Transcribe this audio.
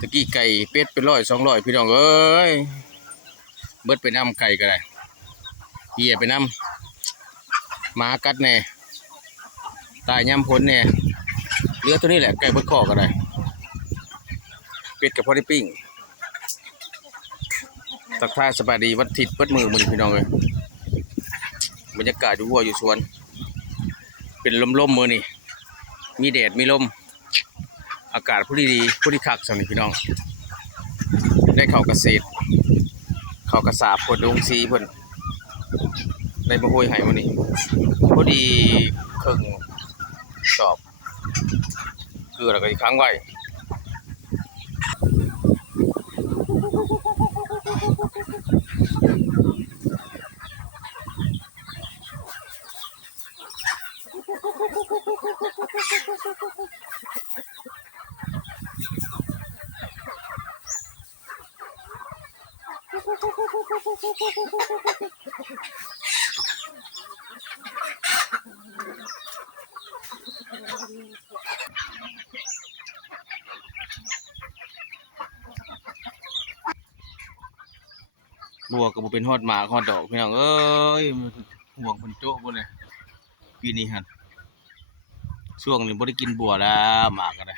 ตะกี้ไก่เป็ดเป็น100 200พี่น้องเอ้ยเบิดไปน้ำไก่ก็ได้เหี้ยไปน้ำหมากัดแน่ตายย่ำพ้นแน่เลือตัวนี้แหละไก่เบิดคอก็ได้เป็ดกับพอได้ปิ้งตักทายสบายดีวันอาทิตย์เปิดมือมื้อนี้พี่น้องเอ้ยบรรยากาศอยู่หัวอยู่สวนเป็นลมๆมื้อนี้มีแดดมีลมอากาศผู้ดีผู้ที่คักสำหรับพี่น้องได้เข้าเกษตรเข้ากระสาบพดดงซีเพิ่นได้มาโหยให้มื้อนี้พอดีครึ่งสอบคือแล้วก็อีกครั้งไว้บัวก็บ่เป็นฮอดหมากฮอดดอกพี่น้องเอ้ยห่วงเพิ่นโจ๊ะพุ่นน่ะปีนี้หั่นช่วงนี้บ่ได้กินบัวแล้วหมากก็ได้